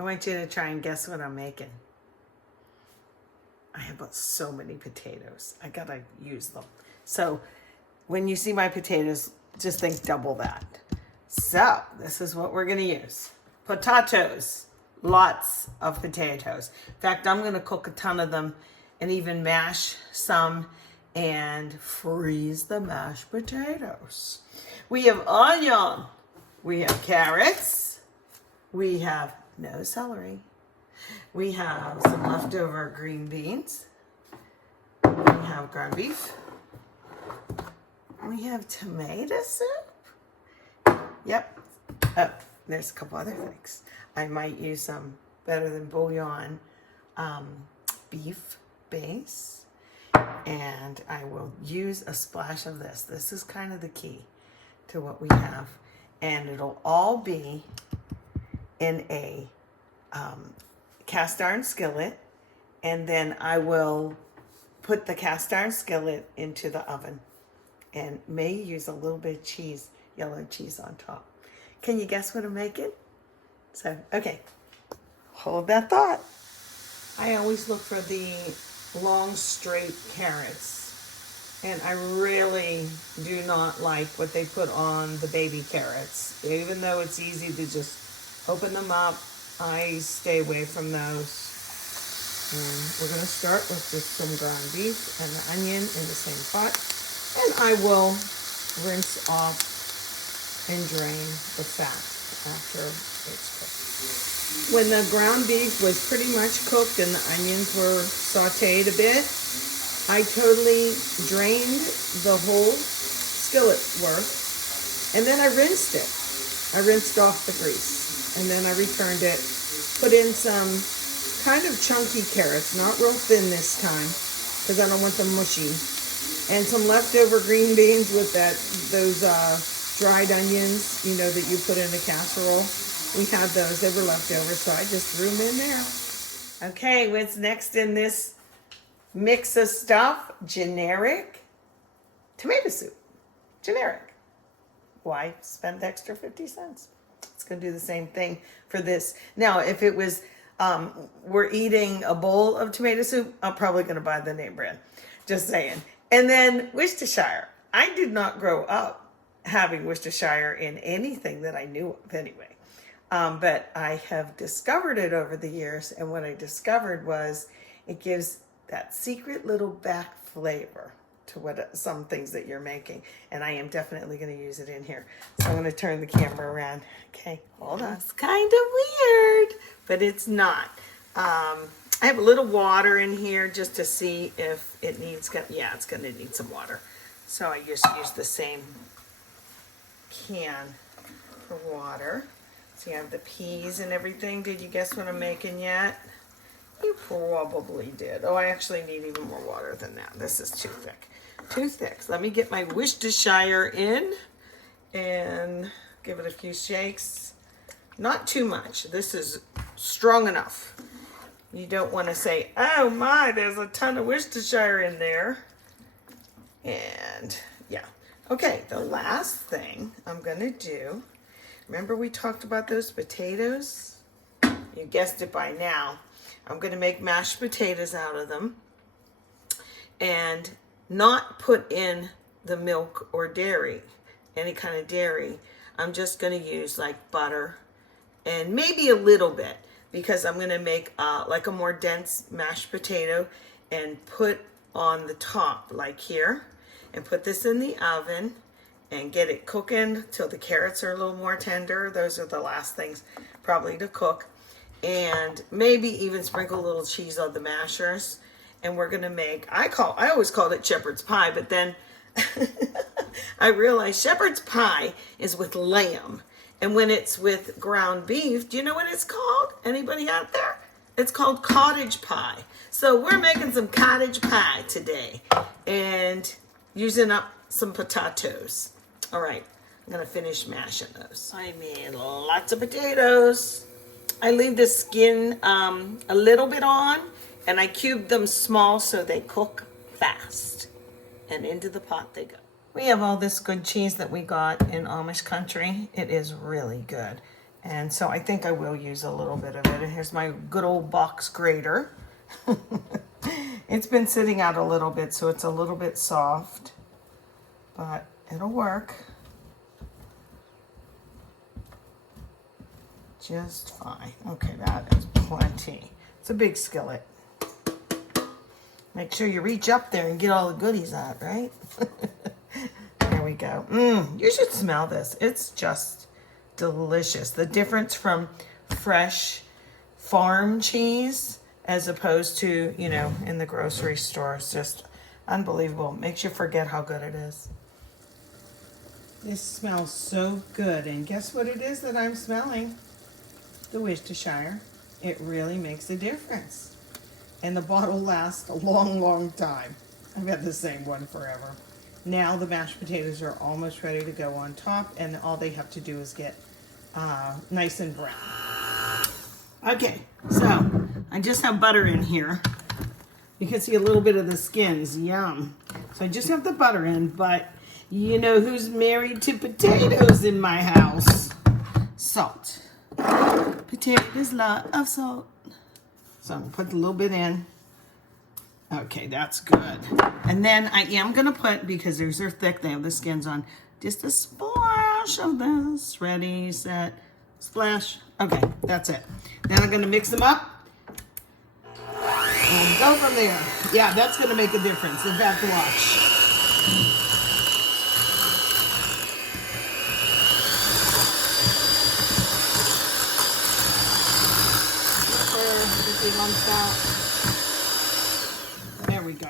I want you to try and guess what I'm making. I have so many potatoes. I gotta use them. So when you see my potatoes, just think double that. So this is what we're gonna use. Potatoes. Lots of potatoes. In fact, I'm gonna cook a ton of them and even mash some and freeze the mashed potatoes. We have onion. We have carrots. We have no celery. We have some leftover green beans. We have ground beef. We have tomato soup. Yep. Oh, there's a couple other things. I might use some better than bouillon beef base. And I will use a splash of this. This is kind of the key to what we have. And it'll all be in a cast iron skillet, and then I will put the cast iron skillet into the oven and may use a little bit of cheese, yellow cheese on top. Can you guess what I'm making? So, okay, hold that thought. I always look for the long straight carrots, and I really do not like what they put on the baby carrots. Even though it's easy to just open them up, I stay away from those. We're going to start with just some ground beef and the onion in the same pot. And I will rinse off and drain the fat after it's cooked. When the ground beef was pretty much cooked and the onions were sauteed a bit, I totally drained the whole skillet worth, and then I rinsed it. I rinsed off the grease. And then I returned it, put in some kind of chunky carrots, not real thin this time, because I don't want them mushy, and some leftover green beans with those dried onions, you know, that you put in a casserole. We had those, they were left over, so I just threw them in there. Okay, what's next in this mix of stuff? Generic tomato soup. Generic. Why spend the extra 50 cents? It's going to do the same thing for this. Now, if it was, we're eating a bowl of tomato soup, I'm probably going to buy the name brand. Just saying. And then Worcestershire. I did not grow up having Worcestershire in anything that I knew of anyway. But I have discovered it over the years. And what I discovered was it gives that secret little back flavor to what some things that you're making, and I am definitely going to use it in here. So I'm going to turn the camera around. Okay, hold on. It's kind of weird, but it's not. I have a little water in here just to see if it needs. Yeah, it's going to need some water. So I just use the same can for water. So you have the peas and everything. Did you guess what I'm making yet? You probably did. Oh, I actually need even more water than that. This is too thick. Too thick. Let me get my Worcestershire in and give it a few shakes. Not too much. This is strong enough. You don't want to say, oh my, there's a ton of Worcestershire in there. And yeah. Okay, the last thing I'm going to do, remember we talked about those potatoes? You guessed it by now. I'm going to make mashed potatoes out of them and not put in the milk or dairy, any kind of dairy. I'm just going to use like butter and maybe a little bit, because I'm going to make like a more dense mashed potato and put on the top like here, and put this in the oven and get it cooking till the carrots are a little more tender. Those are the last things probably to cook. And maybe even sprinkle a little cheese on the mashers. And we're going to make, I always called it shepherd's pie, but then I realized shepherd's pie is with lamb. And when it's with ground beef, do you know what it's called? Anybody out there? It's called cottage pie. So we're making some cottage pie today and using up some potatoes. All right, I'm going to finish mashing those. I made lots of potatoes. I leave the skin a little bit on, and I cube them small so they cook fast. And into the pot they go. We have all this good cheese that we got in Amish country. It is really good. And so I think I will use a little bit of it. And here's my good old box grater. It's been sitting out a little bit, so it's a little bit soft, but it'll work just fine. Okay, that is plenty. It's a big skillet. Make sure you reach up there and get all the goodies out, right? There we go. You should smell this. It's just delicious. The difference from fresh farm cheese as opposed to, you know, in the grocery store is just unbelievable. Makes you forget how good it is. This smells so good. And guess what it is that I'm smelling? The Worcestershire. It really makes a difference. And the bottle lasts a long, long time. I've had the same one forever. Now the mashed potatoes are almost ready to go on top, and all they have to do is get nice and brown. Okay, so I just have butter in here. You can see a little bit of the skins, yum. So I just have the butter in, but you know who's married to potatoes in my house? Salt. Potatoes love salt. So I'm gonna put a little bit in. Okay, that's good. And then I am gonna put, because these are thick, they have the skins on, just a splash of this. Ready, set, splash. Okay, that's it. Then I'm gonna mix them up and go from there. Yeah, that's gonna make a difference. In fact, watch. There we go.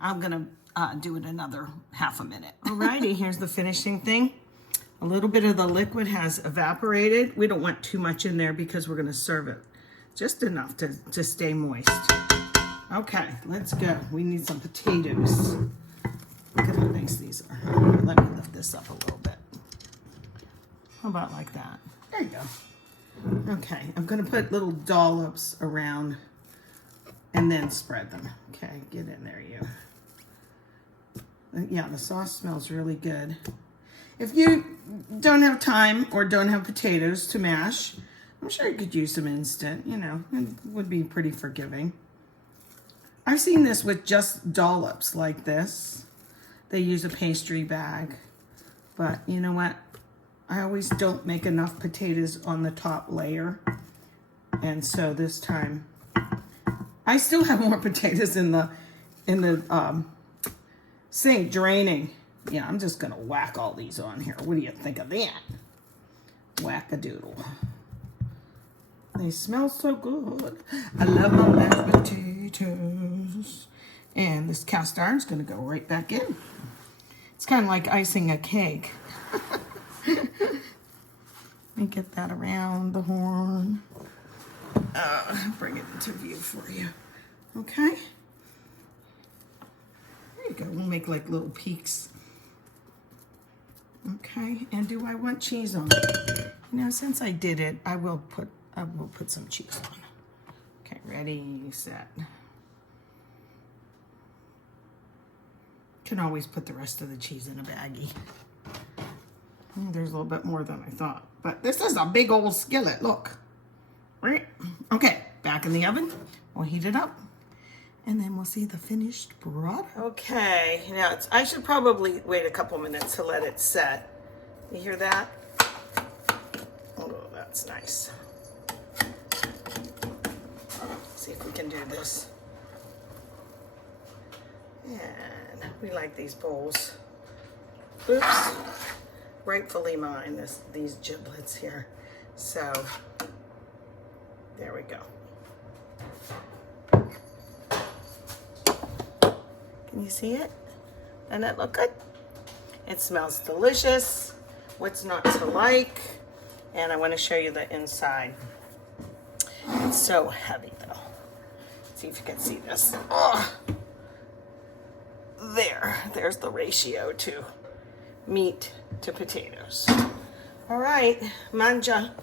I'm gonna do it another half a minute. Alrighty, here's the finishing thing. A little bit of the liquid has evaporated. We don't want too much in there because we're gonna serve it. Just enough to stay moist. Okay, let's go. We need some potatoes. Look at how nice these are. Let me lift this up a little bit. How about like that? There you go. Okay, I'm gonna put little dollops around and then spread them. Okay, get in there, you. Yeah, the sauce smells really good. If you don't have time or don't have potatoes to mash, I'm sure you could use some instant, you know, it would be pretty forgiving. I've seen this with just dollops like this. They use a pastry bag, but you know what? I always don't make enough potatoes on the top layer. And so this time, I still have more potatoes in the sink draining. Yeah, I'm just gonna whack all these on here. What do you think of that? Whack-a-doodle. They smell so good. I love my mashed potatoes. And this cast iron's gonna go right back in. It's kind of like icing a cake. Let me get that around the horn. Bring it into view for you. Okay. There you go. We'll make like little peaks. Okay. And do I want cheese on it? You know, since I did it, I will put some cheese on. Okay. Ready, set. Can always put the rest of the cheese in a baggie. There's a little bit more than I thought. But this is a big old skillet, look. Right? Okay, back in the oven. We'll heat it up. And then we'll see the finished product. Okay, now I should probably wait a couple minutes to let it set. You hear that? Oh, that's nice. See if we can do this. And we like these bowls. Oops. Rightfully mine, these giblets here. So, there we go. Can you see it? Doesn't it look good? It smells delicious. What's not to like? And I want to show you the inside. It's so heavy though. See if you can see this. Oh. There's the ratio to meat to potatoes. All right, manja.